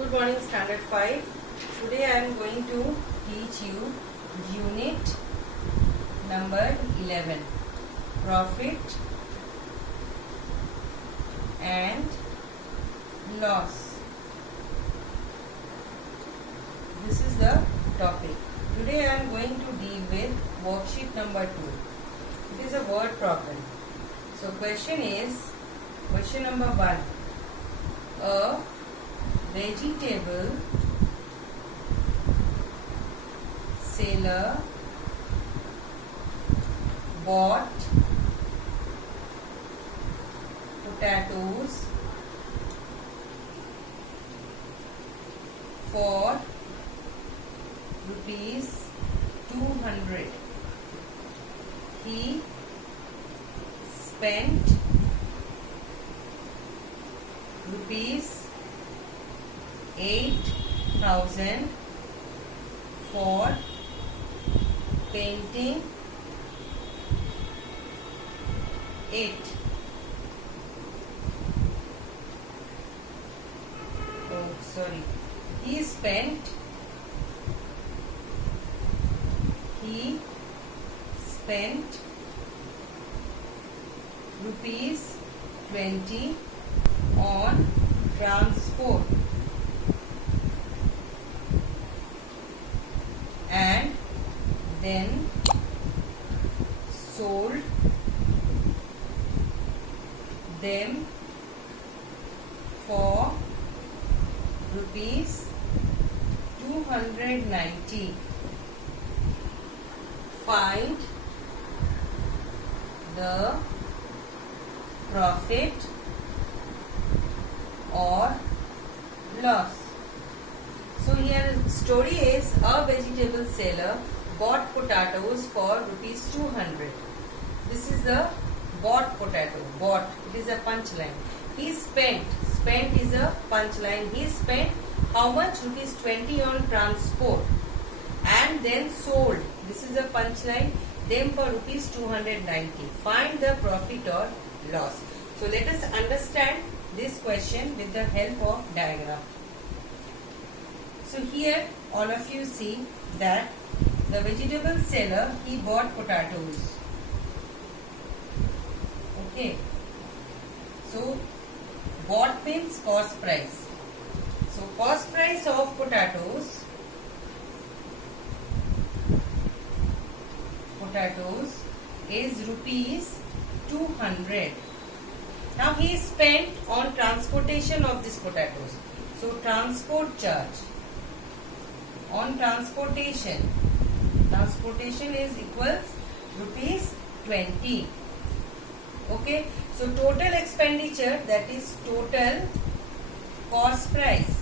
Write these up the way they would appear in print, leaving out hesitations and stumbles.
Good morning, Standard 5. Today I am going to teach you unit number 11, profit and loss. This is the topic. Today I am going to deal with worksheet number 2. It is a word problem. So question number 1. A vegetable seller bought potatoes for rupees 200. He spent rupees 8,000 for painting it. He spent rupees 20 on transport and then sold them for rupees 290. Find the profit or loss. So here story is a vegetable seller bought potatoes for rupees 200. This is the bought potato. Bought, it is a punchline. He spent is a punchline. He spent how much? Rupees 20 on transport and then sold. This is a punchline. Them for rupees 290. Find the profit or loss. So let us understand this question with the help of diagram. So here all of you see that the vegetable seller, he bought potatoes. Okay. So bought means cost price. So cost price of potatoes is rupees 200. Now he spent on transportation of these potatoes. So transport charge on transportation is equals rupees 20. Okay, so total expenditure, that is total cost price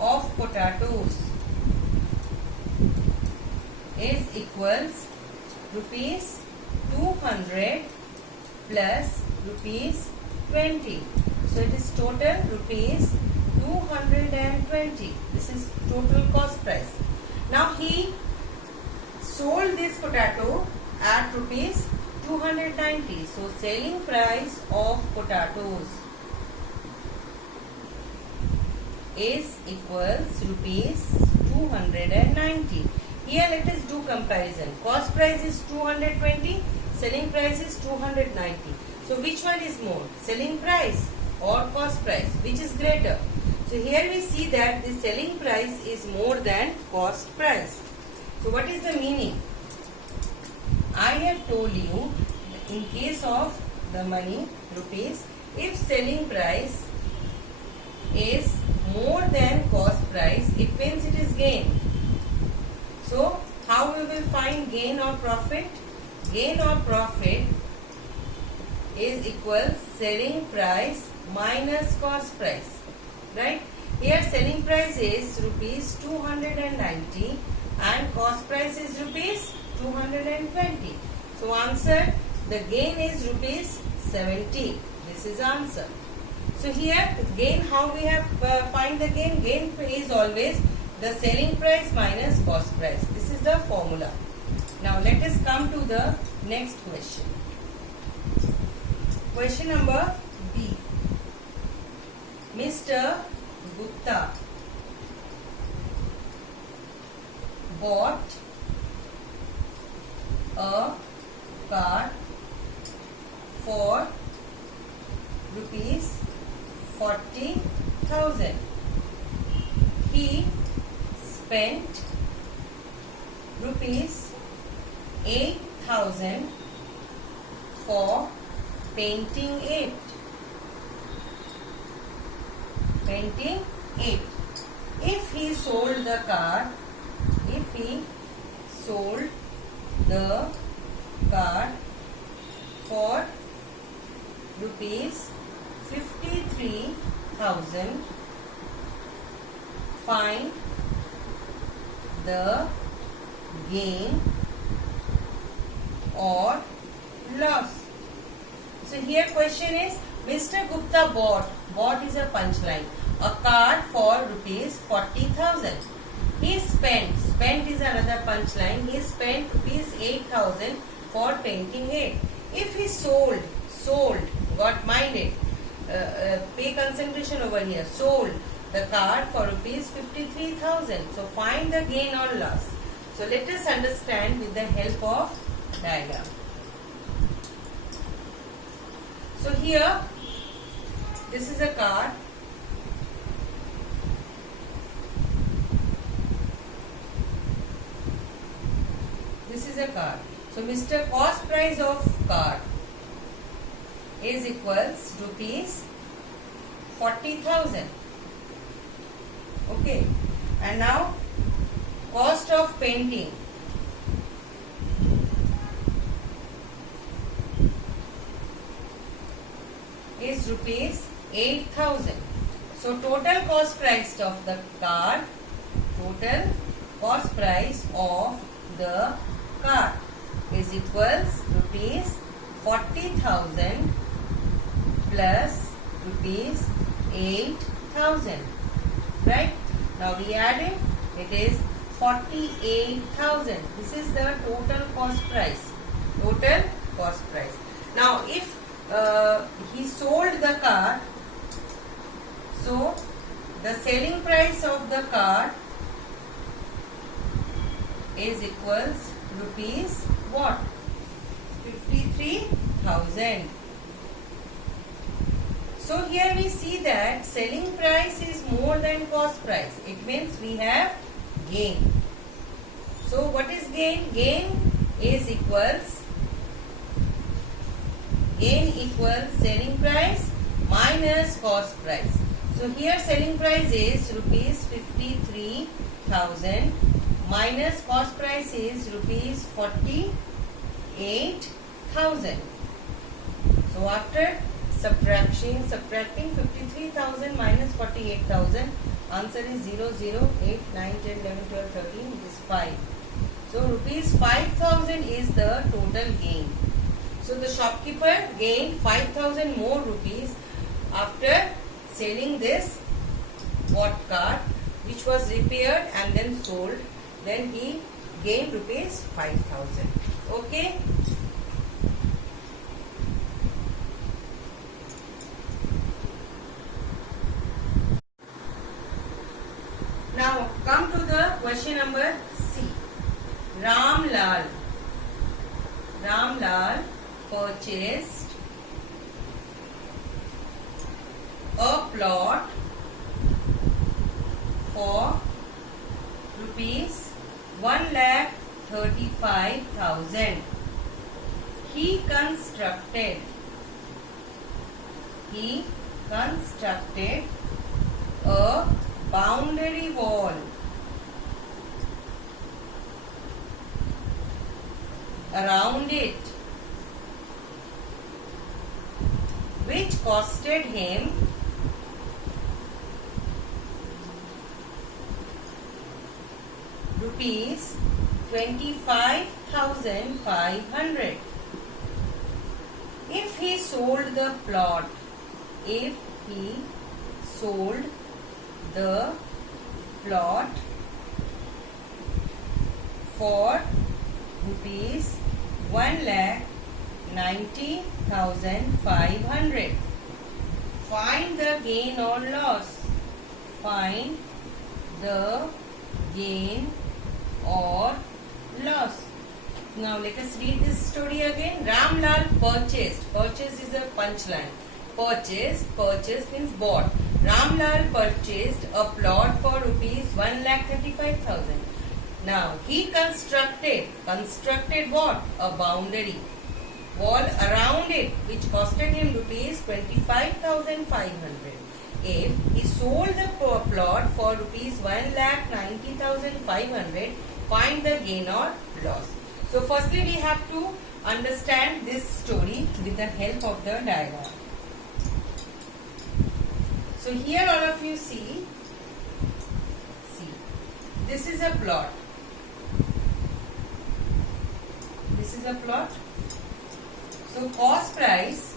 of potatoes, is equals rupees 200 plus rupees 20. So it is total rupees 220. This is total cost price. Now he sold this potato at rupees 290. So selling price of potatoes is equals rupees 290. Here let us do comparison. Cost price is 220, selling price is 290. So which one is more? Selling price or cost price? Which is greater? So here we see that the selling price is more than cost price. So what is the meaning? I have told you, in case of the money, rupees, if selling price is more than cost price, it means it is gain. So how we will find gain or profit? Gain or profit is equals selling price minus cost price. Right? Here selling price is rupees 290 and cost price is rupees 220. So answer, the gain is rupees 70. This is answer. So here gain, how we have find the gain? Gain is always the selling price minus cost price. This is the formula. Now let us come to the next question. Question number B. Mr. Gupta bought a car for rupees 40,000. He spent rupees 8,000 for painting it. Painting it. If he sold the car for rupees 53,000, find the gain or loss. So here question is, Mr. Gupta bought is a punchline, a car for rupees 40,000. He spent is another punchline, he spent rupees 8,000 for painting it. If he sold, got minded, pay concentration over here, sold the car for rupees 53,000. So find the gain or loss. So let us understand with the help of diagram. So here, this is a car. This is a car. So Mr. Cost price of car is equals rupees 40,000. Okay. And now cost of painting is rupees 8,000. So total cost price of the car, is equals rupees 40,000 plus rupees 8,000. Right? Now we add it is 48,000. This is the total cost price. Now if he sold the car, so the selling price of the car is equals rupees what? 53,000. So here we see that selling price is more than cost price. It means we have gain. So what is gain? Gain equals selling price minus cost price. So here selling price is rupees 53,000 minus cost price is rupees 48,000. So after subtracting 53,000 minus 48,000, answer is 0, 0, 8, 9, 10, 11, 12, 13, it is 5. So rupees 5,000 is the total gain. So the shopkeeper gained 5,000 more rupees after selling this bought car, which was repaired and then sold. Then he gained rupees 5,000. Okay. Now come to the question number C. Ram Lal purchased a plot for rupees 1,35,000. He constructed a boundary wall around it, which costed him rupees 25,500. If he sold the plot, for rupees 1,90,500. Find the gain or loss. Find the gain or loss. Now let us read this story again. Ramlal purchased. Purchase is a punchline. Purchase means bought. Ramlal purchased a plot for rupees 1,35,000. Now he constructed what? A boundary wall around it, which costed him rupees 25,500. If he sold the plot for rupees 1,90,500, find the gain or loss. So firstly we have to understand this story with the help of the diagram. So here all of you see, this is a plot. This is a plot. So cost price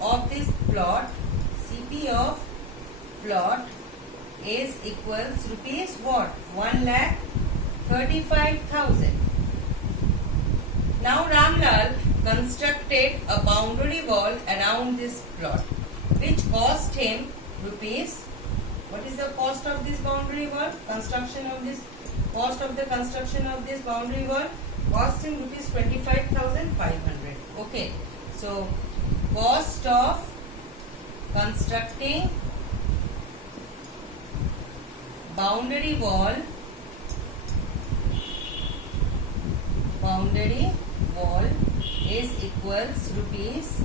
of this plot, CP of plot is equals rupees what? 1,35,000. Now Ramlal constructed a boundary wall around this plot, which cost him rupees. What is the cost of this boundary wall? Cost of the construction of this boundary wall cost him rupees 25,500. Okay, so cost of constructing boundary wall is equals rupees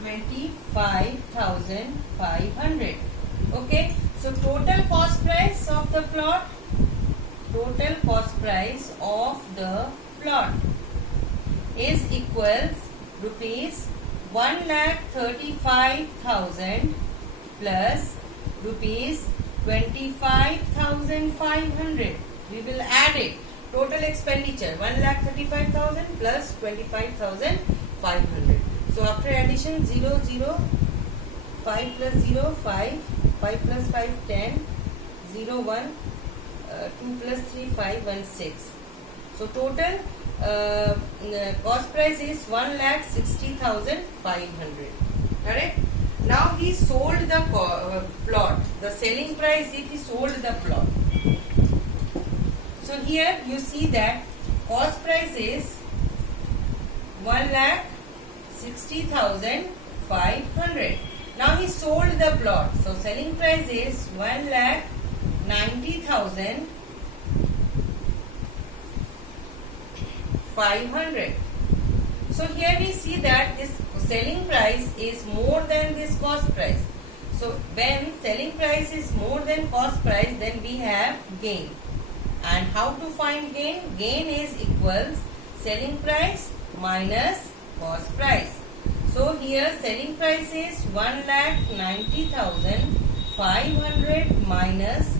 25,500. Okay, so total cost price of the plot is equals rupees 1,35,000 plus rupees 25,500. We will add it. Total expenditure 1,35,000 plus 25,500. So after addition 0, 0, 5 plus 0, 5, 5 plus 5, 10, 0, 1, 2 plus 3, 5, 1, 6. So total cost price is 1,60,500. Correct? Now he sold the plot. The selling price if he sold the plot. So here you see that cost price is 1,60,500. Now he sold the plot. So selling price is 1,90,500. So here we see that this selling price is more than this cost price. So when selling price is more than cost price, then we have gain. And how to find gain? Gain is equals selling price minus cost price. So here selling price is 1,90,500 minus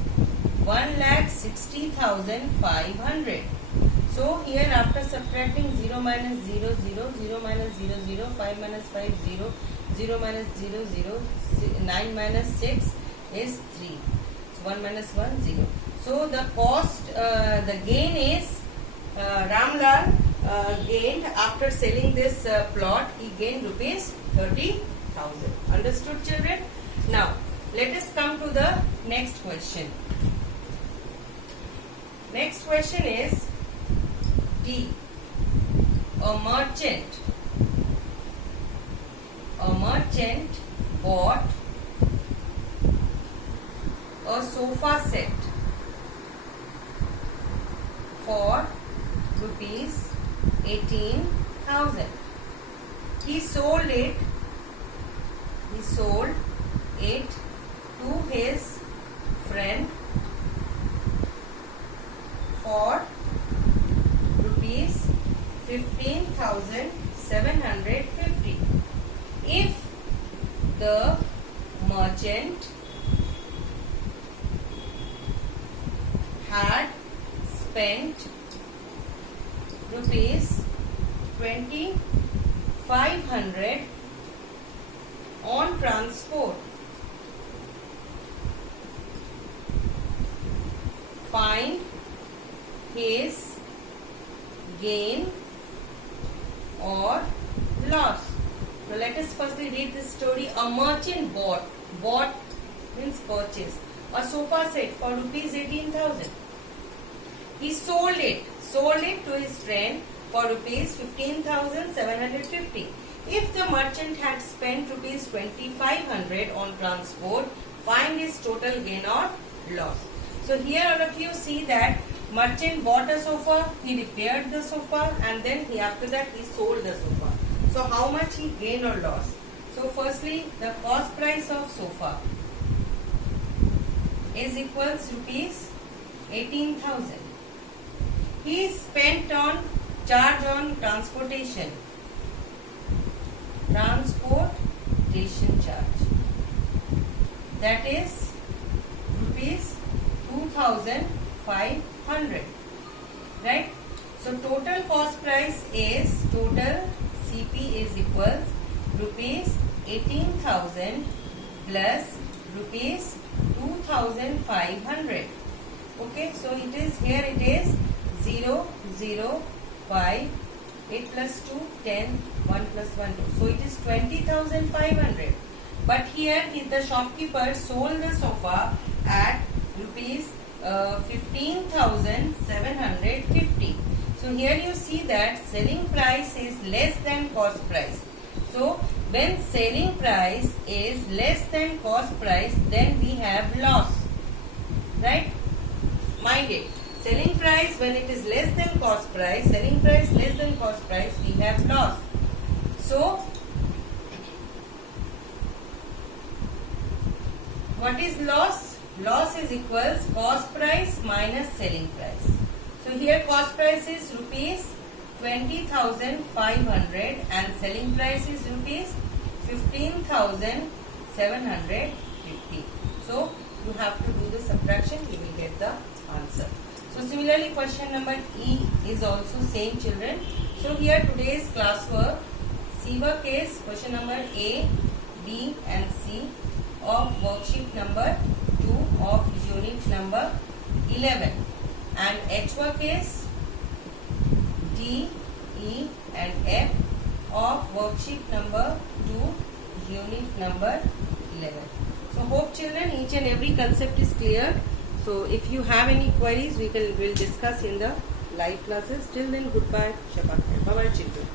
1,60,500. So here after subtracting 0 minus 0, 0, 0 minus 0, 0, 5 minus 5, 0, 0 minus 0, 0, 9 minus 6 is 3. So 1 minus 1, 0. So the cost, the gain is Ramlal gained after selling this plot, he gained rupees 30,000. Understood, children? Now let us come to the next question. Next question is D. A merchant bought a sofa set for rupees 18,000. He sold it to his friend for rupees 15,750. If the merchant had spent rupees 2,500 on transport, find his gain or loss. Now let us firstly read this story. A merchant bought means purchase, a sofa set for rupees 18,000. He sold it to his friend for rupees 15,750. If the merchant had spent rupees 2,500 on transport, find his total gain or loss. So here all of you see that merchant bought a sofa, he repaired the sofa, and then after that he sold the sofa. So how much he gained or lost? So firstly, the cost price of sofa is equals rupees 18,000. He spent on charge on transportation charge, that is rupees 2,500, right? So total cost price is, total CP is equals rupees 18,000 plus rupees 2,500. Okay, so it is, here it is 0, 0, 5, 8 plus 2, 10, 1 plus 1, 2. So it is 20,500. But here the shopkeeper sold the sofa at rupees 15,750. So here you see that selling price is less than cost price. So when selling price is less than cost price, then we have loss, right? Mind it. Selling price, when it is less than cost price, selling price less than cost price, we have loss. So what is loss? Loss is equals cost price minus selling price. So here cost price is rupees 20,500 and selling price is rupees 15,750. So you have to do the subtraction, you will get the answer. So similarly, question number E is also same, children. So here today's classwork, C work is question number A, B and C of worksheet number 2 of unit number 11, and H work is D, E and F of worksheet number 2 unit number 11. So hope children each and every concept is clear. So if you have any queries, we will discuss in the live classes. Till then, goodbye. Bye bye children.